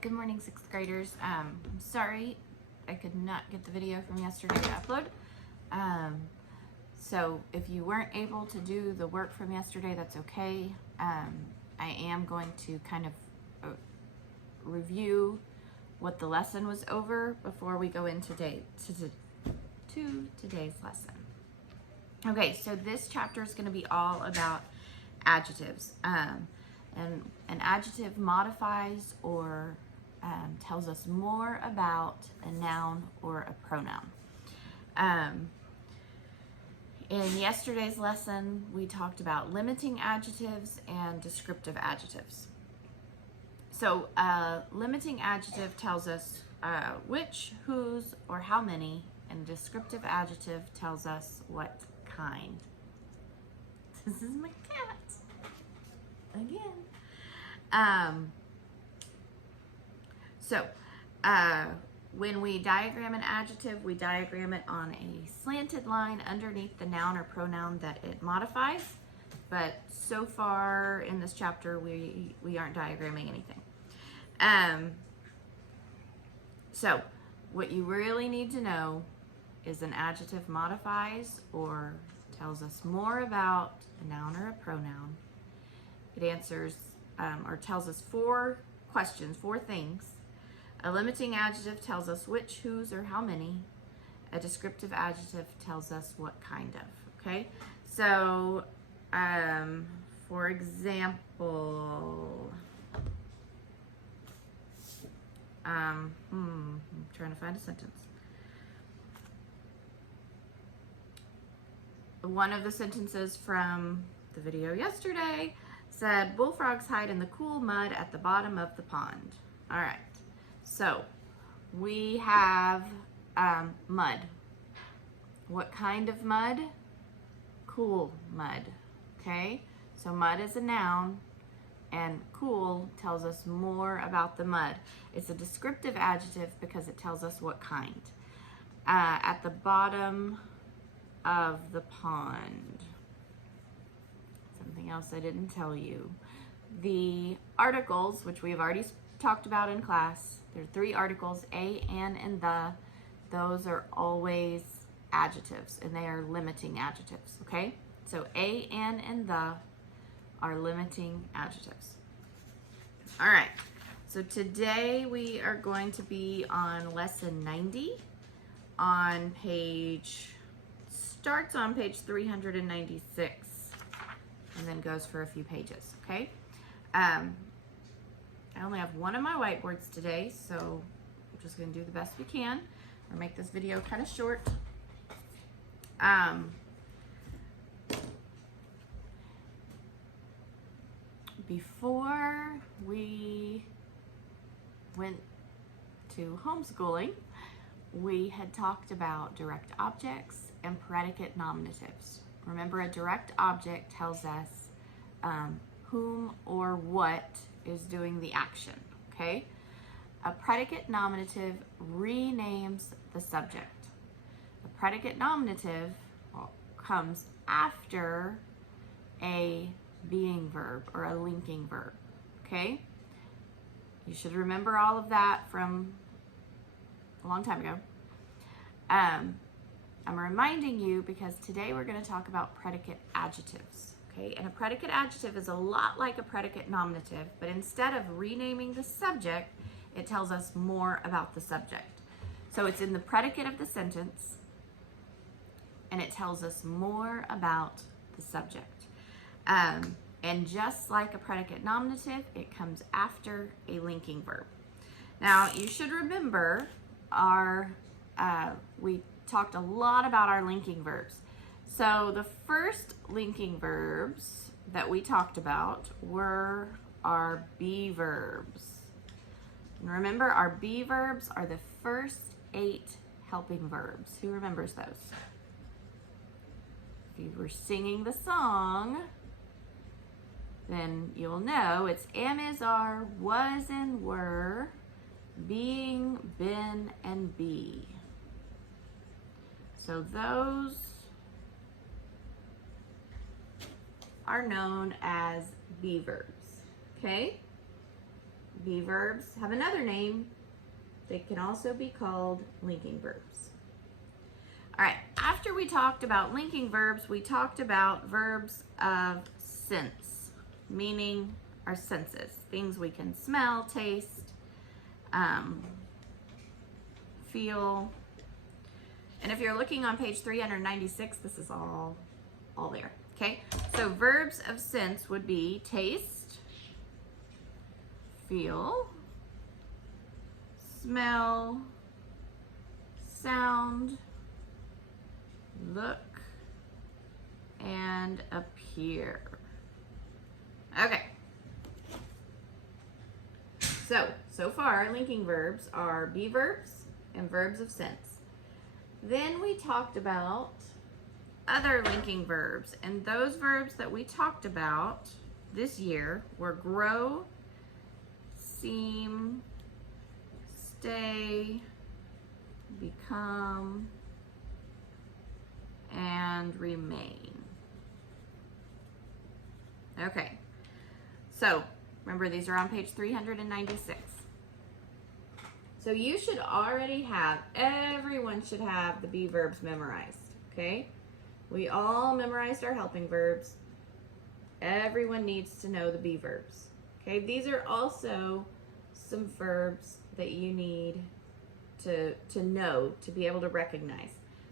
Good morning, sixth graders. I'm sorry I could not get the video from yesterday to upload. So if you weren't able to do the work from yesterday, that's okay. I am going to kind of review what the lesson was over before we go into today's lesson. Okay, so this chapter is going to be all about adjectives. And an adjective modifies or tells us more about a noun or a pronoun. In yesterday's lesson, we talked about limiting adjectives and descriptive adjectives. So limiting adjective tells us which, whose, or how many, and descriptive adjective tells us what kind. This is my cat. Again. When we diagram an adjective, we diagram it on a slanted line underneath the noun or pronoun that it modifies. But so far in this chapter, we aren't diagramming anything. So what you really need to know is an adjective modifies or tells us more about a noun or a pronoun. It answers or tells us four questions, four things. A limiting adjective tells us which, whose, or how many. A descriptive adjective tells us what kind of, okay? So, for example, I'm trying to find a sentence. One of the sentences from the video yesterday said, bullfrogs hide in the cool mud at the bottom of the pond. All right, so we have mud. What kind of mud? Cool mud, okay? So mud is a noun, and cool tells us more about the mud. It's a descriptive adjective because it tells us what kind. At the bottom of the pond. Something else I didn't tell you. The articles, which we have already talked about in class, there are three articles, a, an, and the. Those are always adjectives, and they are limiting adjectives, okay? So a, an, and the are limiting adjectives. All right, so today we are going to be on lesson 90 on starts on page 396 and then goes for a few pages, okay? I only have one of my whiteboards today, so I'm just gonna do the best we can or make this video kind of short. Before we went to homeschooling, we had talked about direct objects and predicate nominatives. Remember, a direct object tells us whom or what is doing the action, okay? A predicate nominative renames the subject. A predicate nominative comes after a being verb or a linking verb, okay? You should remember all of that from a long time ago. I'm reminding you because today we're going to talk about predicate adjectives, okay? And a predicate adjective is a lot like a predicate nominative, but instead of renaming the subject, it tells us more about the subject. So it's in the predicate of the sentence, and it tells us more about the subject. And just like a predicate nominative, it comes after a linking verb. Now, you should remember we talked a lot about our linking verbs. So the first linking verbs that we talked about were our be verbs. And remember, our be verbs are the first 8 helping verbs. Who remembers those? If you were singing the song, then you'll know it's am, is, are, was, and were, being, been, and be. So those are known as be verbs, okay? Be verbs have another name. They can also be called linking verbs. All right, after we talked about linking verbs, we talked about verbs of sense, meaning our senses, things we can smell, taste, feel. And if you're looking on page 396, this is all there, okay? So verbs of sense would be taste, feel, smell, sound, look, and appear. Okay. So far, linking verbs are be verbs and verbs of sense. Then we talked about other linking verbs, and those verbs that we talked about this year were grow, seem, stay, become, and remain. Okay, so remember these are on page 396. So you should already have, everyone should have the be verbs memorized, okay? We all memorized our helping verbs. Everyone needs to know the be verbs, okay? These are also some verbs that you need to know, to be able to recognize.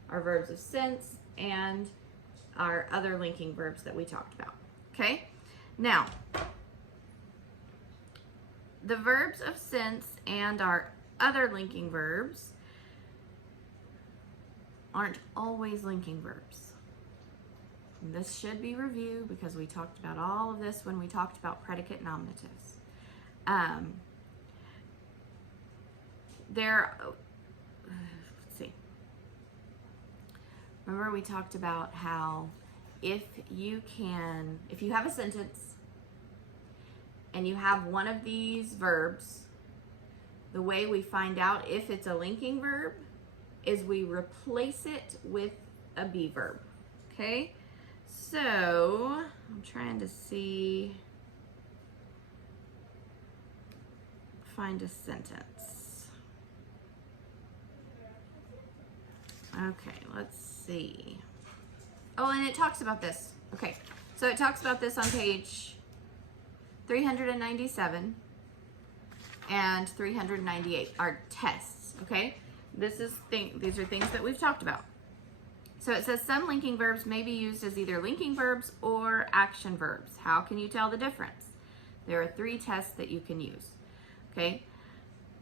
Our verbs of sense and our other linking verbs that we talked about, okay? Now, the verbs of sense and our other linking verbs aren't always linking verbs. And this should be reviewed because we talked about all of this when we talked about predicate nominatives. Let's see. Remember we talked about how if you have a sentence and you have one of these verbs, the way we find out if it's a linking verb is we replace it with a be verb, okay? So, I'm trying to find a sentence. Okay, let's see. Oh, and it talks about this. Okay, so it talks about this on page 397 and 398 are tests, okay? These are things that we've talked about. So it says some linking verbs may be used as either linking verbs or action verbs. How can you tell the difference? There are 3 tests that you can use, okay?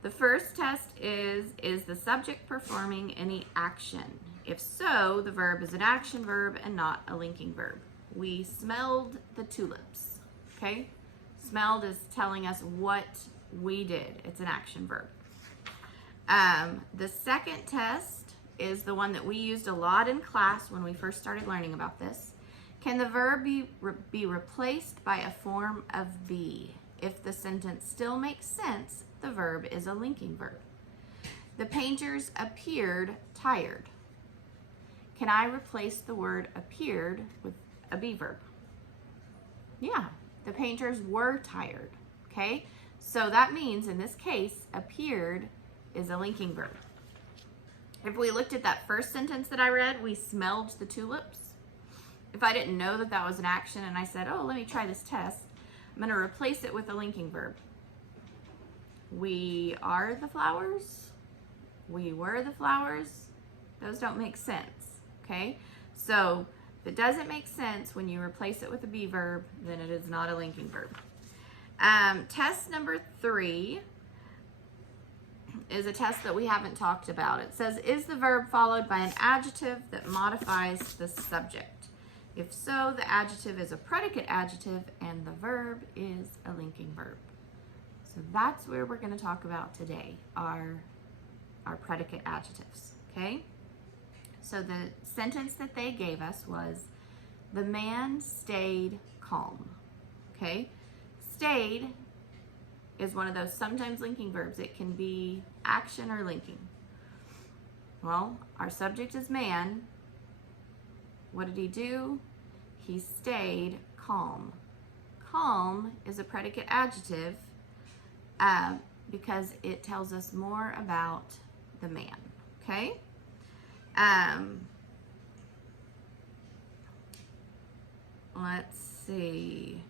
The first test is the subject performing any action? If so, the verb is an action verb and not a linking verb. We smelled the tulips, okay? Smelled is telling us what we did. It's an action verb. The second test is the one that we used a lot in class when we first started learning about this. Can the verb be replaced by a form of be? If the sentence still makes sense, the verb is a linking verb. The painters appeared tired. Can I replace the word appeared with a be verb? Yeah, the painters were tired, okay? So that means in this case, appeared is a linking verb. If we looked at that first sentence that I read, we smelled the tulips. If I didn't know that that was an action and I said, oh, let me try this test, I'm going to replace it with a linking verb. We are the flowers. We were the flowers. Those don't make sense, okay? So if it doesn't make sense when you replace it with a be verb, then it is not a linking verb. Test number 3 is a test that we haven't talked about. It says, is the verb followed by an adjective that modifies the subject? If so, the adjective is a predicate adjective and the verb is a linking verb. So that's where we're going to talk about today, our predicate adjectives, okay? So the sentence that they gave us was, the man stayed calm, okay? Stayed is one of those sometimes linking verbs. It can be action or linking. Well, our subject is man. What did he do? He stayed calm. Calm is a predicate adjective because it tells us more about the man, okay? Let's see.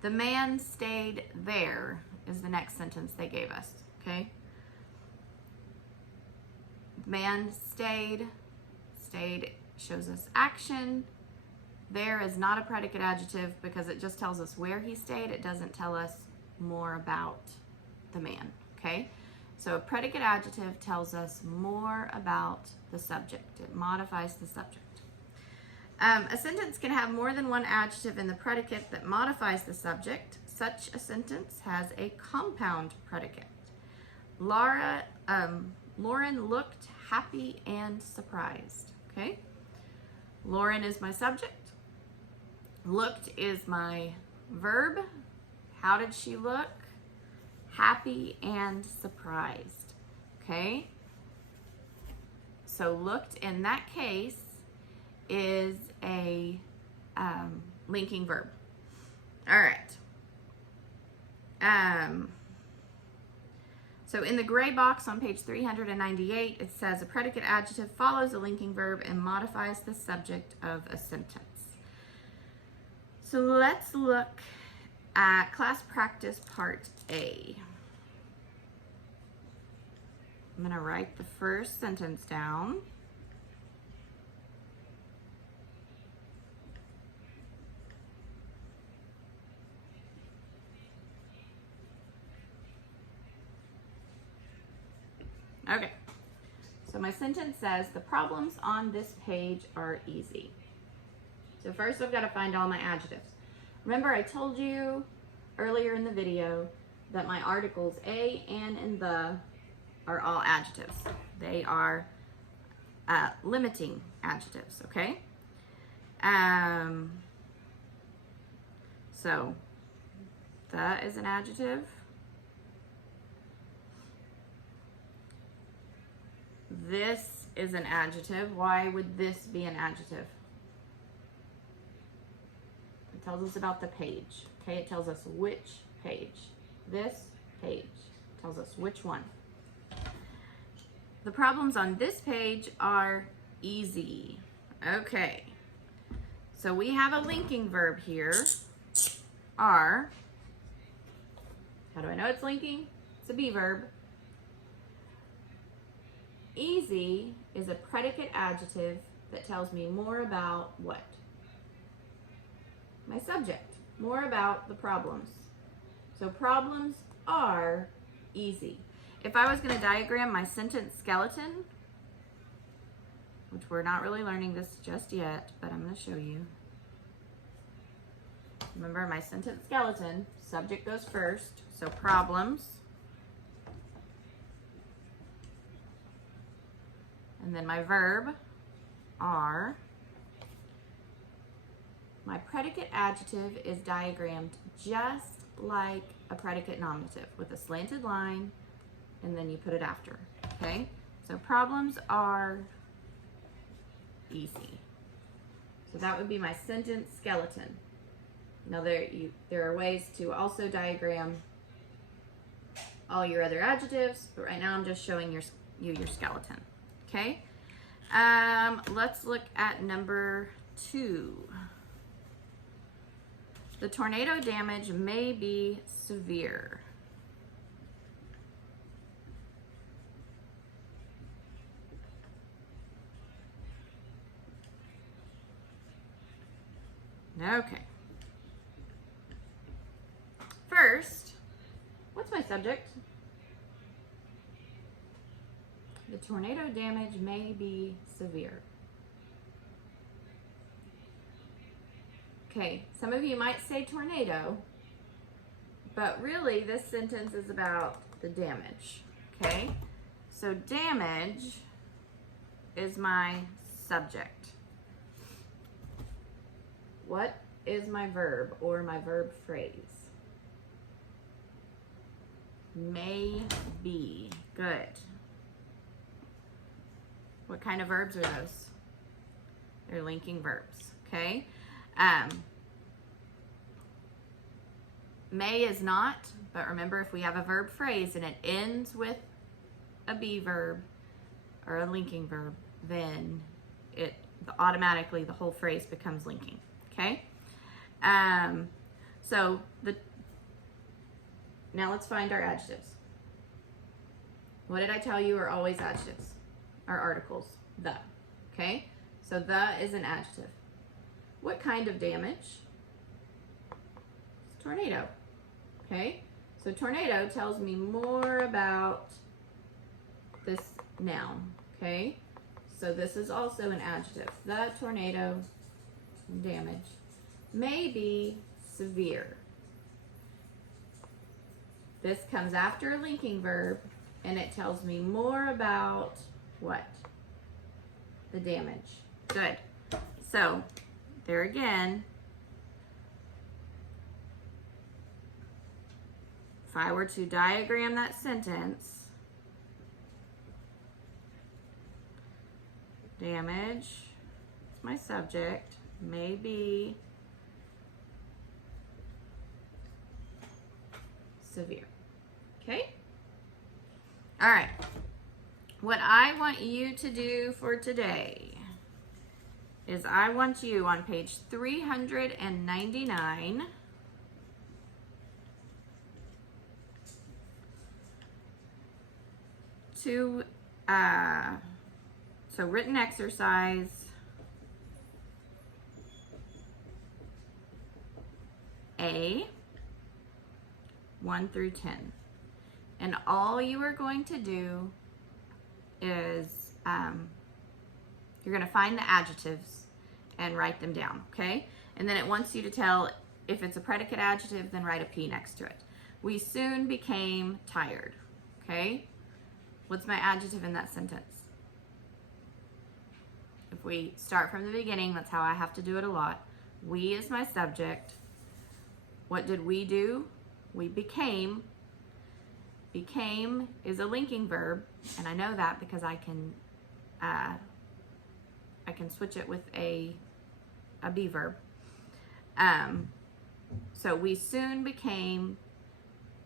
The man stayed there is the next sentence they gave us, okay? The man stayed shows us action. There is not a predicate adjective because it just tells us where he stayed. It doesn't tell us more about the man, okay? So a predicate adjective tells us more about the subject. It modifies the subject. A sentence can have more than one adjective in the predicate that modifies the subject. Such a sentence has a compound predicate. Lauren looked happy and surprised, okay? Lauren is my subject. Looked is my verb. How did she look? Happy and surprised, okay? So looked in that case is a linking verb. All right. So in the gray box on page 398, it says a predicate adjective follows a linking verb and modifies the subject of a sentence. So let's look at class practice part A. I'm going to write the first sentence down. Okay, so my sentence says the problems on this page are easy. So first I've got to find all my adjectives. Remember I told you earlier in the video that my articles a, an, and the are all adjectives. They are limiting adjectives, okay? So the is an adjective. This is an adjective. Why would this be an adjective? It tells us about the page. Okay, it tells us which page. This page tells us which one. The problems on this page are easy. Okay, so we have a linking verb here. Are. How do I know it's linking? It's a be verb. Easy is a predicate adjective that tells me more about what? My subject. More about the problems. So problems are easy. If I was going to diagram my sentence skeleton, which we're not really learning this just yet, but I'm going to show you. Remember my sentence skeleton, subject goes first, so problems. And then my verb are. My predicate adjective is diagrammed just like a predicate nominative with a slanted line and then you put it after, okay? So problems are easy. So that would be my sentence skeleton. Now there are ways to also diagram all your other adjectives, but right now I'm just showing you your skeleton. Okay, let's look at number 2. The tornado damage may be severe. Okay. First, what's my subject? The tornado damage may be severe. Okay, some of you might say tornado, but really this sentence is about the damage, okay? So damage is my subject. What is my verb or my verb phrase? May be. Good. What kind of verbs are those? They're linking verbs, okay? May is not But remember, if we have a verb phrase and it ends with a be verb or a linking verb, then it automatically the whole phrase becomes linking. Okay? So now let's find our adjectives. What did I tell you are always adjectives? Are articles. The. Okay? So the is an adjective. What kind of damage? Tornado. Okay? So tornado tells me more about this noun. Okay? So this is also an adjective. The tornado damage may be severe. This comes after a linking verb, and it tells me more about what? The damage. Good. So, there again, if I were to diagram that sentence, damage, it's my subject, may be severe. Okay? All right. What I want you to do for today is I want you on page 399 to, so written exercise A, 1 through 10. And all you are going to do is you're going to find the adjectives and write them down, okay? And then it wants you to tell if it's a predicate adjective, then write a P next to it. We soon became tired, okay? What's my adjective in that sentence? If we start from the beginning, that's how I have to do it a lot. We is my subject. What did we do? We became. Became is a linking verb, and I know that because I can switch it with a be verb. So we soon became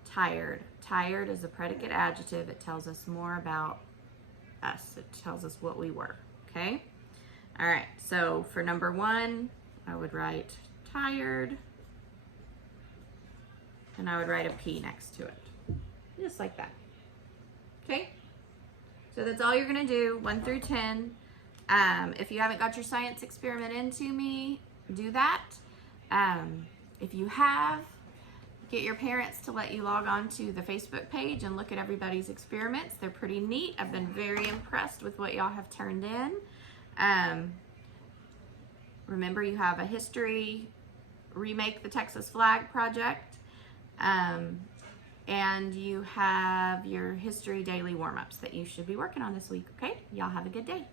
tired. Tired is a predicate adjective. It tells us more about us. It tells us what we were. Okay? All right. So for number 1, I would write tired, and I would write a P next to it. Just like that. Okay? So that's all you're going to do, 1 through 10. If you haven't got your science experiment into me, do that. If you have, get your parents to let you log on to the Facebook page and look at everybody's experiments. They're pretty neat. I've been very impressed with what y'all have turned in. Remember, you have a history remake the Texas flag project. And you have your history daily warm-ups that you should be working on this week, okay? Y'all have a good day.